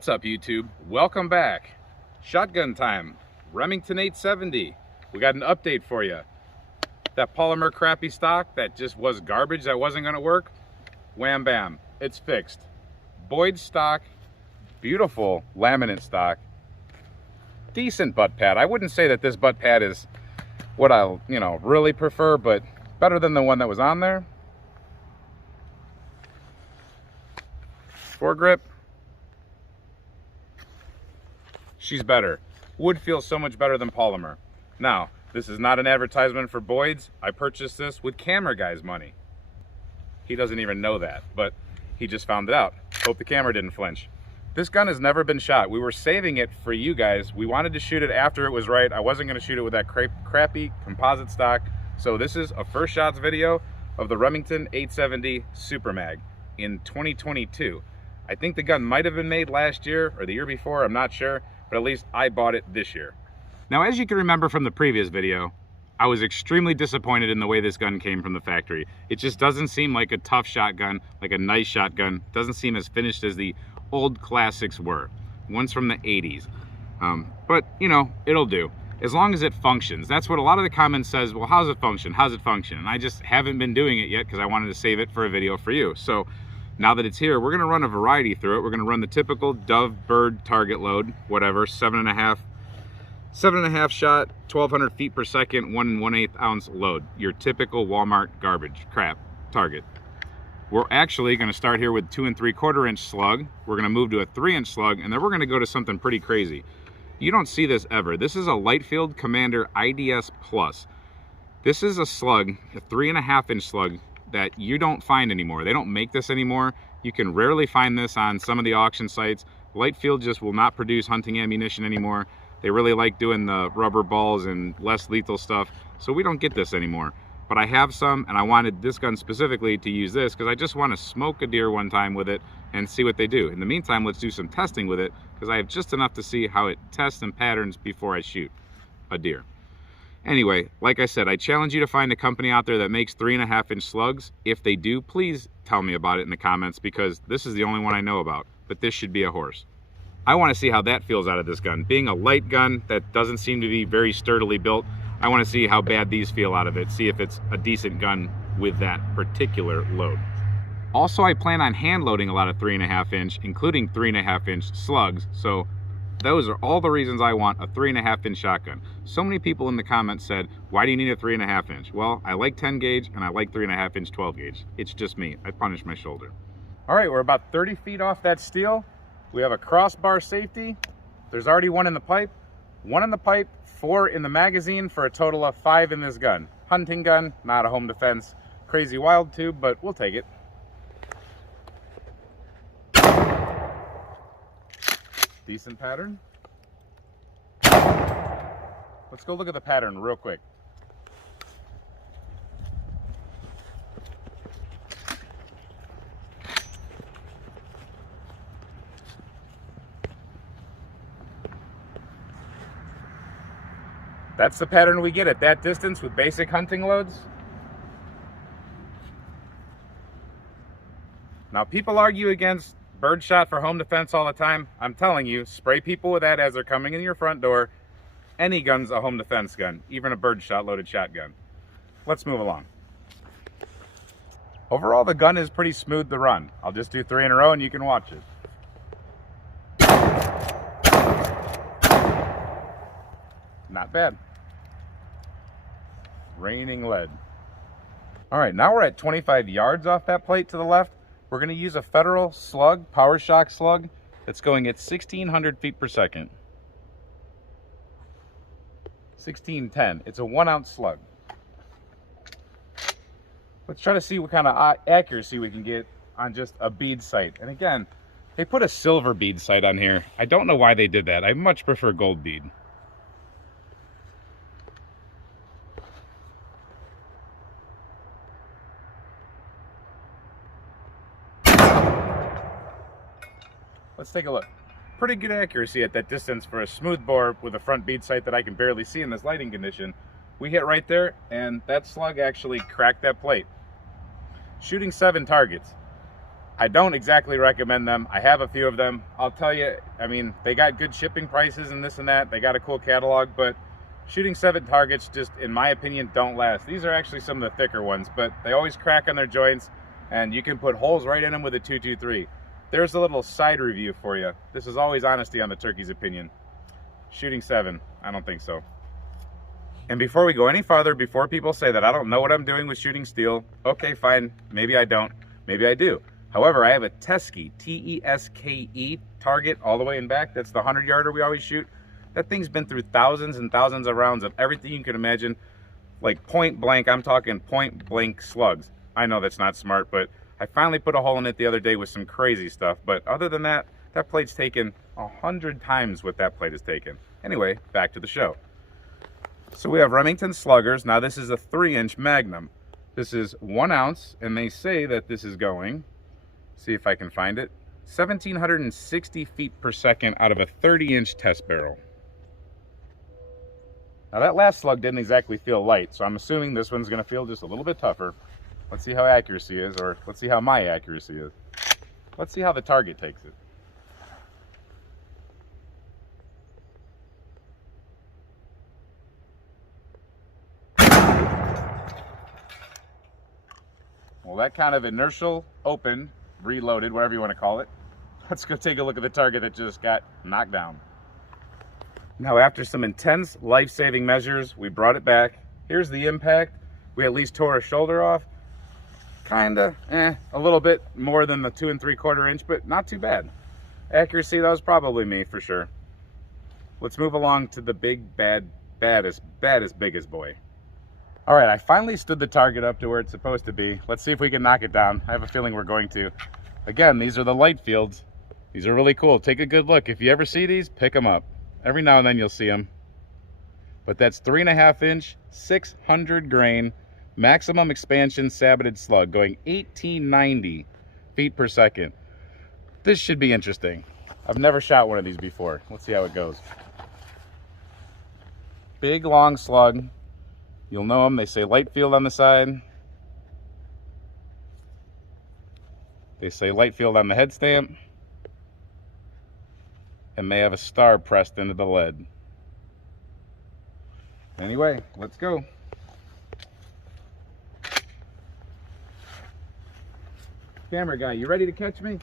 What's up, YouTube? Welcome back. Shotgun time. Remington 870. We got an update for you. That polymer crappy stock that just was garbage that wasn't going to work, wham bam, it's fixed. Boyd stock, beautiful laminate stock, decent butt pad. I wouldn't say that this butt pad is what I'll, really prefer, but better than the one that was on there. Foregrip, she's better. Wood feels so much better than polymer. Now, this is not an advertisement for Boyd's. I purchased this with Camera Guy's money. He doesn't even know that, but he just found it out. Hope the camera didn't flinch. This gun has never been shot. We were saving it for you guys. We wanted to shoot it after it was right. I wasn't gonna shoot it with that crappy composite stock. So this is a first shots video of the Remington 870 Super Mag in 2022. I think the gun might have been made last year or the year before, I'm not sure, but at least I bought it this year. Now, as you can remember from the previous video, I was extremely disappointed in the way this gun came from the factory. It just doesn't seem like a tough shotgun, like a nice shotgun. It doesn't seem as finished as the old classics were, ones from the 80s. But, it'll do. As long as it functions. That's what a lot of the comments says, well, how's it function? How's it function? And I just haven't been doing it yet because I wanted to save it for a video for you. So now that it's here, we're gonna run a variety through it. We're gonna run the typical Dove bird target load, whatever, 7.5 shot, 1,200 feet per second, 1 1/8 ounce load. Your typical Walmart garbage crap target. We're actually gonna start here with 2 3/4 inch slug. We're gonna move to a 3-inch slug, and then we're gonna go to something pretty crazy. You don't see this ever. This is a Lightfield Commander IDS Plus. This is a slug, a 3.5 inch slug, that you don't find anymore. They don't make this anymore. You can rarely find this on some of the auction sites. Lightfield just will not produce hunting ammunition anymore. They really like doing the rubber balls and less lethal stuff, so we don't get this anymore. But I have some, and I wanted this gun specifically to use this because I just want to smoke a deer one time with it and see what they do. In the meantime, let's do some testing with it because I have just enough to see how it tests and patterns before I shoot a deer. Anyway, like I said, I challenge you to find a company out there that makes 3.5 inch slugs. If they do, please tell me about it in the comments because this is the only one I know about, but this should be a horse. I want to see how that feels out of this gun. Being a light gun that doesn't seem to be very sturdily built, I want to see how bad these feel out of it, see if it's a decent gun with that particular load. Also, I plan on hand loading a lot of 3.5 inch, including 3.5 inch slugs, so those are all the reasons I want a 3.5 inch shotgun. So many people in the comments said, why do you need a 3.5 inch? Well, I like 10 gauge and I like 3.5 inch 12 gauge. It's just me, I punish my shoulder. All right, we're about 30 feet off that steel. We have a crossbar safety. There's already 1 in the pipe. 1 in the pipe, 4 in the magazine for a total of 5 in this gun. Hunting gun, not a home defense. Crazy wild tube, but we'll take it. Decent pattern. Let's go look at the pattern real quick. That's the pattern we get at that distance with basic hunting loads. Now, people argue against birdshot for home defense all the time. I'm telling you, spray people with that as they're coming in your front door. Any gun's a home defense gun, even a birdshot loaded shotgun. Let's move along. Overall, the gun is pretty smooth to run. I'll just do 3 in a row and you can watch it. Not bad. Raining lead. All right, now we're at 25 yards off that plate to the left. We're gonna use a Federal slug, power shock slug, that's going at 1,600 feet per second. 1610, it's a 1 ounce slug. Let's try to see what kind of accuracy we can get on just a bead sight. And again, they put a silver bead sight on here. I don't know why they did that. I much prefer gold bead. Let's take a look. Pretty good accuracy at that distance for a smooth bore with a front bead sight that I can barely see in this lighting condition. We hit right there, and that slug actually cracked that plate. Shooting 7 targets. I don't exactly recommend them. I have a few of them. I'll tell you, I mean, they got good shipping prices and this and that. They got a cool catalog, but shooting 7 targets just, in my opinion, don't last. These are actually some of the thicker ones, but they always crack on their joints, and you can put holes right in them with a 223. There's a little side review for you. This is always honesty on the Turkey's Opinion. Shooting 7, I don't think so. And before we go any farther, before people say that I don't know what I'm doing with shooting steel, okay, fine, maybe I don't, maybe I do. However, I have a Teske, T-E-S-K-E target all the way in back. That's the 100-yarder we always shoot. That thing's been through thousands and thousands of rounds of everything you can imagine. Like point blank, I'm talking point blank slugs. I know that's not smart, but I finally put a hole in it the other day with some crazy stuff. But other than that, that plate's taken 100 times what that plate has taken. Anyway, back to the show. So we have Remington Sluggers. Now this is a 3-inch Magnum. This is 1 ounce, and they say that this is going, see if I can find it, 1,760 feet per second out of a 30-inch test barrel. Now that last slug didn't exactly feel light, so I'm assuming this one's going to feel just a little bit tougher. Let's see how accuracy is, or let's see how my accuracy is. Let's see how the target takes it. Well, that kind of inertial, open, reloaded, whatever you want to call it. Let's go take a look at the target that just got knocked down. Now, after some intense life-saving measures, we brought it back. Here's the impact. We at least tore a shoulder off. Kinda, a little bit more than the 2 3/4 inch, but not too bad. Accuracy, that was probably me for sure. Let's move along to the big, baddest biggest boy. All right, I finally stood the target up to where it's supposed to be. Let's see if we can knock it down. I have a feeling we're going to. Again, these are the Lightfields. These are really cool. Take a good look. If you ever see these, pick them up. Every now and then you'll see them. But that's 3.5 inch, 600 grain, maximum expansion saboted slug going 1890 feet per second. This should be interesting. I've never shot one of these before. Let's see how it goes. Big, long slug. You'll know them. They say Lightfield on the side. They say Lightfield on the head stamp. And they have a star pressed into the lead. Anyway, let's go. Camera guy, you ready to catch me?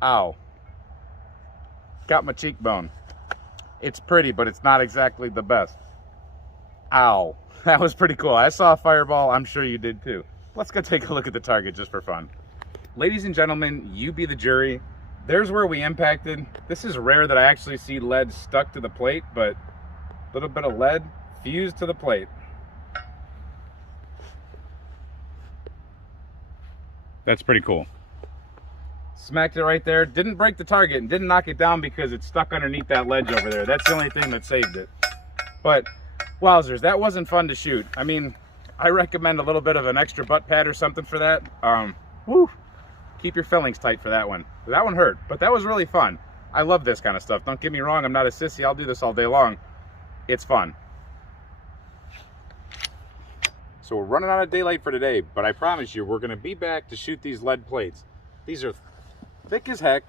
Ow. Got my cheekbone. It's pretty, but it's not exactly the best. Ow. That was pretty cool. I saw a fireball. I'm sure you did too. Let's go take a look at the target just for fun. Ladies and gentlemen, you be the jury. There's where we impacted. This is rare that I actually see lead stuck to the plate, but a little bit of lead fused to the plate. That's pretty cool. Smacked it right there. Didn't break the target and didn't knock it down because it's stuck underneath that ledge over there. That's the only thing that saved it. But wowzers, that wasn't fun to shoot. I mean, I recommend a little bit of an extra butt pad or something for that. Woo. Keep your fillings tight for that one. That one hurt, but that was really fun. I love this kind of stuff. Don't get me wrong, I'm not a sissy. I'll do this all day long. It's fun. So we're running out of daylight for today, but I promise you, we're gonna be back to shoot these lead plates. These are thick as heck,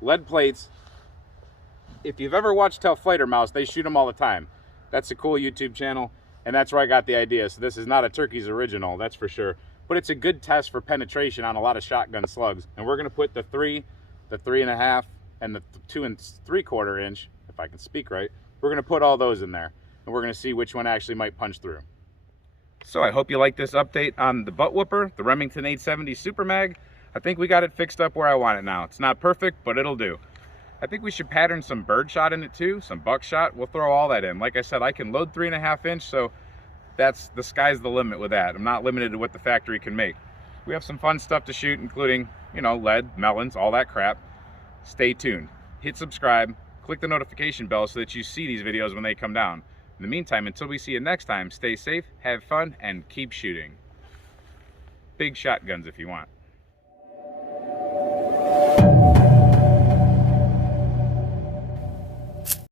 lead plates. If you've ever watched Tell Fighter Mouse, they shoot them all the time. That's a cool YouTube channel, and that's where I got the idea. So this is not a Turkey's original, that's for sure. But it's a good test for penetration on a lot of shotgun slugs. And we're gonna put the 3, the 3.5, and the 2 3/4 inch, if I can speak right. We're gonna put all those in there, and we're gonna see which one actually might punch through. So I hope you like this update on the butt whooper, the Remington 870 Super Mag. I think we got it fixed up where I want it now. It's not perfect, but it'll do. I think we should pattern some birdshot in it too, some buckshot. We'll throw all that in. Like I said, I can load 3.5 inch, so that's the sky's the limit with that. I'm not limited to what the factory can make. We have some fun stuff to shoot, including, you know, lead, melons, all that crap. Stay tuned. Hit subscribe, click the notification bell so that you see these videos when they come down. the meantime, until we see you next time, stay safe, have fun, and keep shooting. Big shotguns if you want.